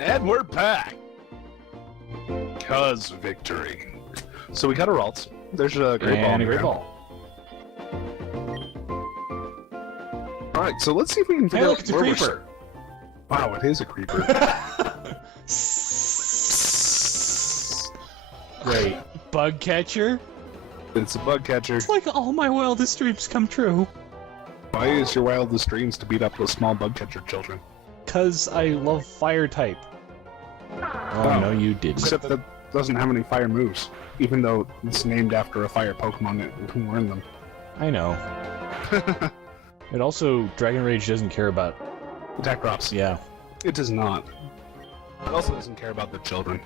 And we're back! Cause victory. So we got our alts. There's a great ball. And a great ball. Alright, so let's see if we can figure Hey, out look, it's a creeper! Wow, it is a creeper. Great. Bug catcher? It's a bug catcher. It's like all my wildest dreams come true. Why is your wildest dreams to beat up those small bug catcher children? Cause I love fire type. Oh, no, you didn't. Except that doesn't have any fire moves, even though it's named after a fire Pokemon that can learn them. I know. It also, Dragon Rage doesn't care about... Attack drops. Yeah. It does not. It also doesn't care about the children.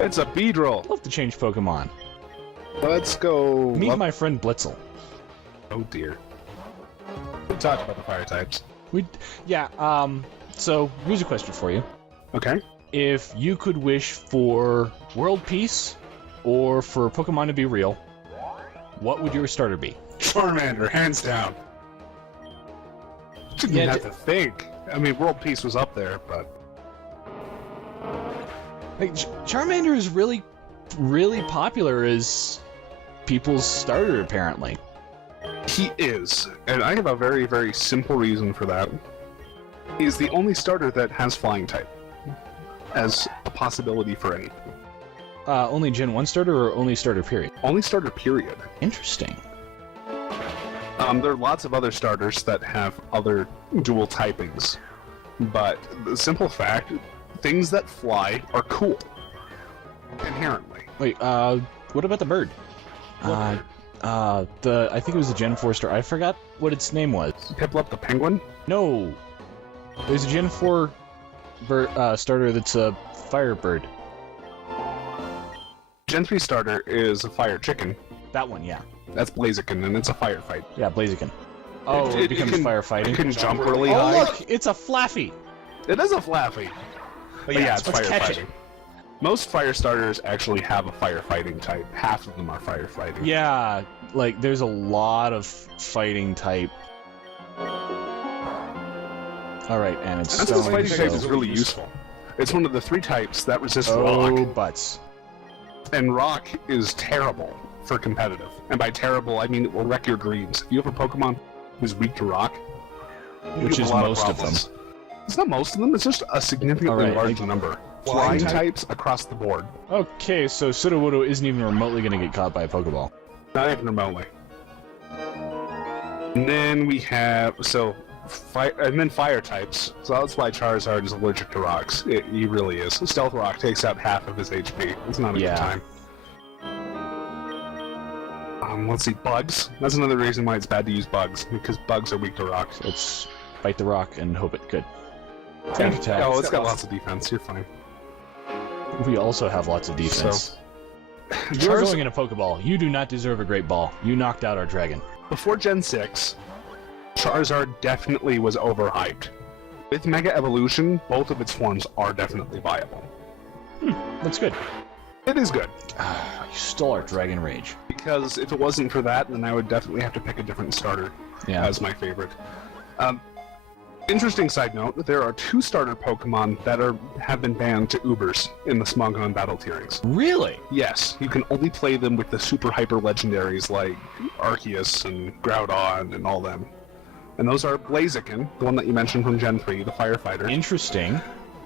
It's a Beedrill! Love to change Pokemon. Let's go... Meet my friend Blitzel. Oh dear. We talked about the fire types. So, here's a question for you. Okay. If you could wish for world peace, or for Pokemon to be real, what would your starter be? Charmander, hands down. Didn't have to think. I mean, world peace was up there, but... Like, Charmander is really, really popular as people's starter, apparently. He is, and I have a very, very simple reason for that. He's the only starter that has flying type as a possibility for anything. Only Gen 1 starter or only starter period? Only starter period. Interesting. There are lots of other starters that have other dual typings, but the simple fact, things that fly are cool. Inherently. Wait, what about the bird? I think it was the Gen 4 star. I forgot what its name was. Piplup the penguin? No! There's a Gen 4 starter that's a fire bird. Gen 3 starter is a fire chicken. That one, yeah. That's Blaziken, and it's a firefight. Yeah, Blaziken. Oh, it becomes firefighting. It can jump really high. Oh, look! It's a Flaffy! It is a Flaffy! But yeah, it's let's catch it. firefighting. Most fire starters actually have a firefighting type. Half of them are firefighting. Yeah, like, there's a lot of fighting type. Alright, and it's That's because fighting type is really useful. It's one of the 3 types that resist rock. Oh, butts. And rock is terrible for competitive. And by terrible, I mean it will wreck your dreams. If you have a Pokemon who's weak to rock, which is most of them. It's not most of them, it's just a significantly large number. Flying types across the board. Okay, so Sudowoodo isn't even remotely going to get caught by a Pokeball. Not even remotely. And then we have, and then fire types. So that's why Charizard is allergic to rocks. He really is. Stealth Rock takes out half of his HP. It's not a good time. Let's see, bugs. That's another reason why it's bad to use bugs, because bugs are weak to rocks. Let's bite the rock and hope it good. Tank attack. Oh, it's got lots of defense. You're fine. We also have lots of defense. You're going in a Pokeball. You do not deserve a great ball. You knocked out our dragon. Before Gen 6, Charizard definitely was overhyped. With Mega Evolution, both of its forms are definitely viable. That's good. It is good. You stole our Dragon Rage. Because if it wasn't for that, then I would definitely have to pick a different starter as my favorite. Interesting side note, there are 2 starter Pokemon that have been banned to Ubers in the Smogon battle tierings. Really? Yes, you can only play them with the super hyper legendaries like Arceus and Groudon and all them. And those are Blaziken, the one that you mentioned from Gen 3, the firefighter. Interesting.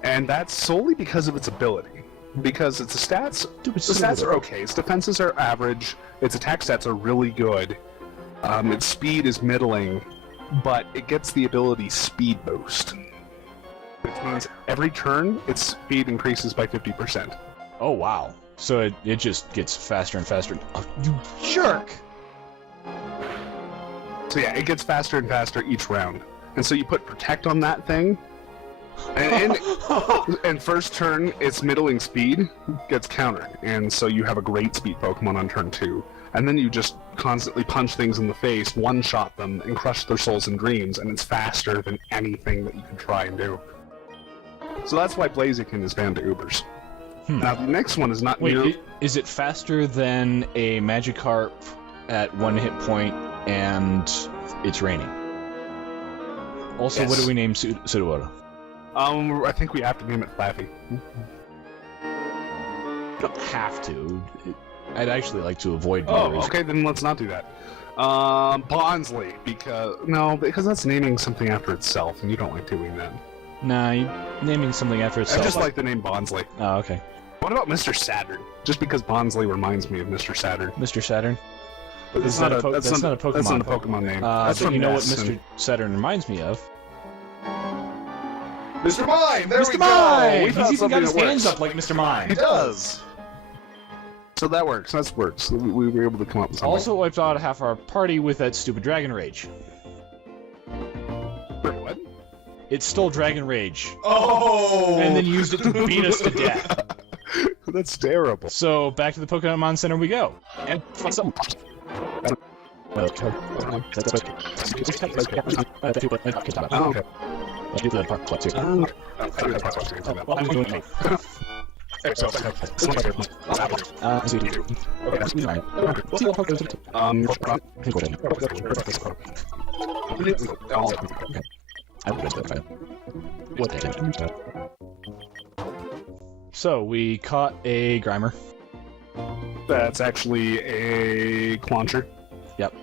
And that's solely because of its ability. Because its stats, the stats are okay. Its defenses are average. Its attack stats are really good. Its speed is middling, but it gets the ability Speed Boost. Which means every turn, its speed increases by 50%. Oh, wow. So it just gets faster and faster. Oh, you jerk! So yeah, it gets faster and faster each round. And so you put Protect on that thing, and first turn, its middling speed gets countered, and so you have a great speed Pokemon on turn 2. And then you just constantly punch things in the face, one-shot them, and crush their souls and dreams, and it's faster than anything that you can try and do. So that's why Blaziken is banned to Ubers. Now, the next one is not new. Is it faster than a Magikarp at 1 hit point and it's raining? Also, what do we name Sudowoodo? I think we have to name it Flaffy. You don't have to. I'd actually like to avoid murders. Oh, okay, then let's not do that. Bonsley, because that's naming something after itself, and you don't like doing that. Nah, naming something after I itself. just like the name Bonsley. Oh, okay. What about Mr. Saturn? Just because Bonsley reminds me of Mr. Saturn. Mr. Saturn? But That's not a Pokemon. That's not a Pokemon name. That's but from you know what NES Mr. Saturn reminds me of? Mr. Mime! There Mr. we go! Mime! We He's found even got something his that hands works. up like Mr. Mime. He does! So that works. That works. We were able to come up with something. Also wiped out half our party with that stupid Dragon Rage. Wait, what? It stole Dragon Rage. Oh! And then used it to beat us to death. That's terrible. So, back to the Pokemon Center we go. And find something. Oh, okay. So, we caught a Grimer. That's actually a Clauncher. Yep.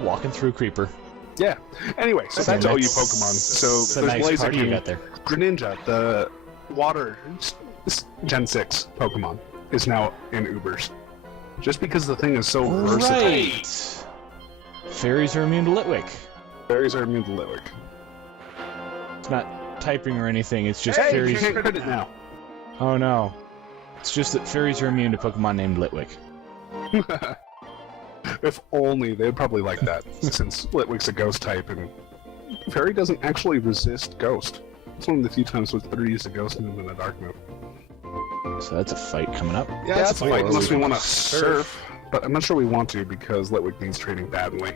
Walking through Creeper. Yeah. Anyway, so back to all you Pokemon. So It's a there's nice party you Blaziken, got there. Greninja, the water Gen 6 Pokemon, is now in Ubers. Just because the thing is so versatile. Right! Fairies are immune to Litwick. Fairies are immune to Litwick. It's not typing or anything, it's just Hey, fairies. you can't crit it now. Oh no. It's just that fairies are immune to Pokemon named Litwick. If only, they'd probably like that, since Litwick's a ghost type, and Fairy doesn't actually resist Ghost. It's one of the few times where it's used a Ghost move and a Dark move. So that's a fight coming up. Yeah, that's a fight, unless we want to Surf, but I'm not sure we want to, because Litwick needs training badly.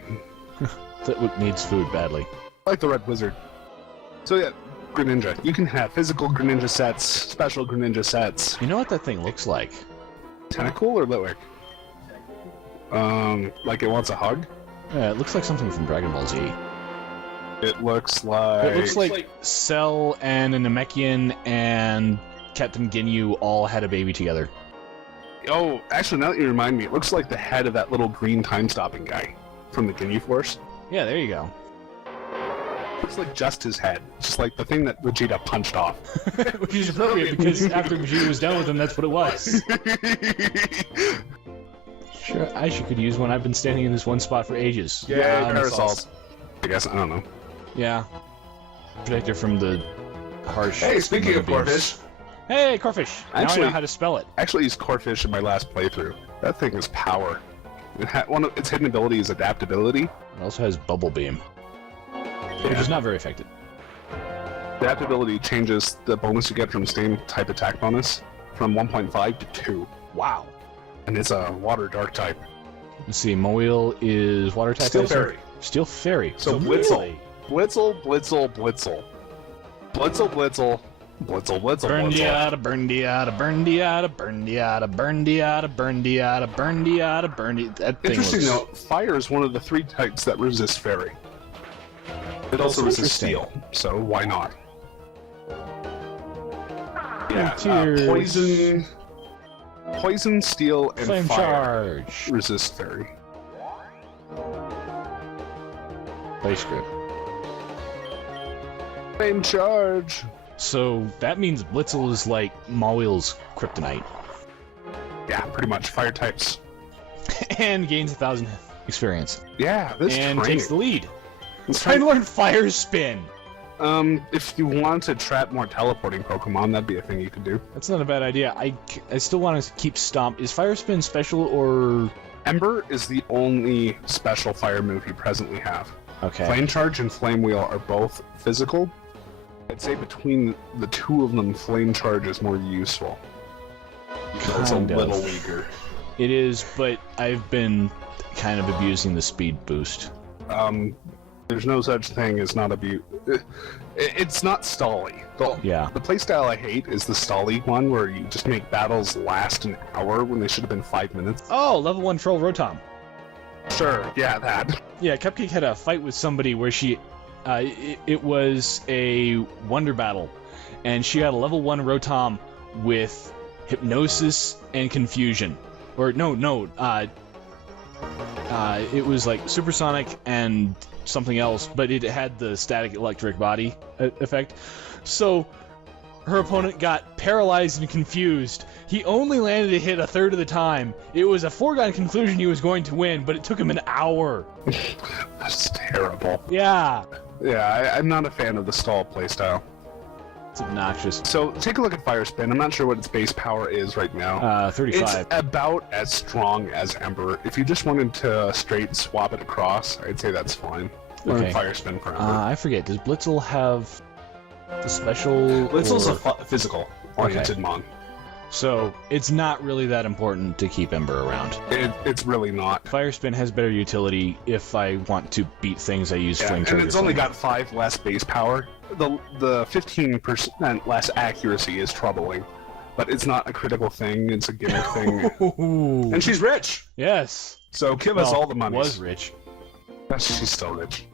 Litwick needs food badly. Like the Red Wizard. So yeah, Greninja. You can have physical Greninja sets, special Greninja sets. You know what that thing looks like? Tentacool or Litwick? Like it wants a hug? Yeah, it looks like something from Dragon Ball Z. It looks like... It looks like Cell and a Namekian and Captain Ginyu all had a baby together. Oh, actually, now that you remind me, it looks like the head of that little green time-stopping guy from the Ginyu Force. Yeah, there you go. Looks like just his head. Just like the thing that Vegeta punched off. Which is appropriate because after Vegeta was done with him, that's what it was. Sure, I could use one. I've been standing in this one spot for ages. Yeah, Parasols. parasols. I guess, I don't know. Yeah. Protector from the harsh... Hey, speaking of beams. Corfish, Hey, Corfish! Now I Actually- know how to spell it. I actually used Corfish in my last playthrough. That thing is power. One of its hidden ability is adaptability. It also has Bubble Beam, which is not very effective. Adaptability changes the bonus you get from same type attack bonus from 1.5 to 2. Wow. And it's a water dark type. Let's see, Mowile is water type. Steel also? Fairy. Steel Fairy. So Really? Blitzel, Blitzel, Blitzel. Blitzel, Blitzel. Blitzel, Blitzel, Burn Blitzel. out, burn out, burn out, burn out, burn out, burn out, burn out, burn. That thing Interesting looks... though, fire is one of the 3 types that resist fairy. It also resists steel, so why not? Yeah, Frontiers. poison, steel, and Flame fire charge. resist fairy. Base grip. Flame charge. So that means Blitzel is like Mawile's kryptonite. Yeah, pretty much. Fire types. And gains 1,000 experience. Yeah, this And training. takes the lead. It's Trying to learn Fire Spin. If you want to trap more teleporting Pokemon, that'd be a thing you could do. That's not a bad idea. I still want to keep Stomp. Is Fire Spin special or... Ember is the only special fire move you presently have. Okay. Flame Charge and Flame Wheel are both physical. I'd say between the two of them, Flame Charge is more useful. It's a Kind of. little weaker. It is, but I've been kind of abusing the speed boost. There's no such thing as not abuse. It's not stally. Yeah. The playstyle I hate is the stally one, where you just make battles last an hour when they should have been 5 minutes. Oh, level 1 Troll Rotom. Sure, yeah, that. Yeah, Cupcake had a fight with somebody where she It was a Wonder Battle, and she had a level 1 Rotom with Hypnosis and Confusion. Or, no, it was like Supersonic and something else, but it had the static electric body effect. So her opponent got paralyzed and confused. He only landed a hit a third of the time. It was a foregone conclusion he was going to win, but it took him an hour. That's terrible. Yeah. Yeah, I'm not a fan of the stall playstyle. It's obnoxious. So take a look at Fire Spin. I'm not sure what its base power is right now. 35. It's about as strong as Ember. If you just wanted to straight swap it across, I'd say that's fine. Okay. Fire Spin for Ember. I forget. Does Blitzel have the special? Blitzel's or... a physical oriented mon. So it's not really that important to keep Ember around. It's really not. Fire Spin has better utility if I want to beat things I use Flame and it's only Flame. got 5 less base power. The 15% less accuracy is troubling, but it's not a critical thing. It's a gimmick thing. Ooh. And she's rich, Yes. so give us all the money. Was rich. She's still rich.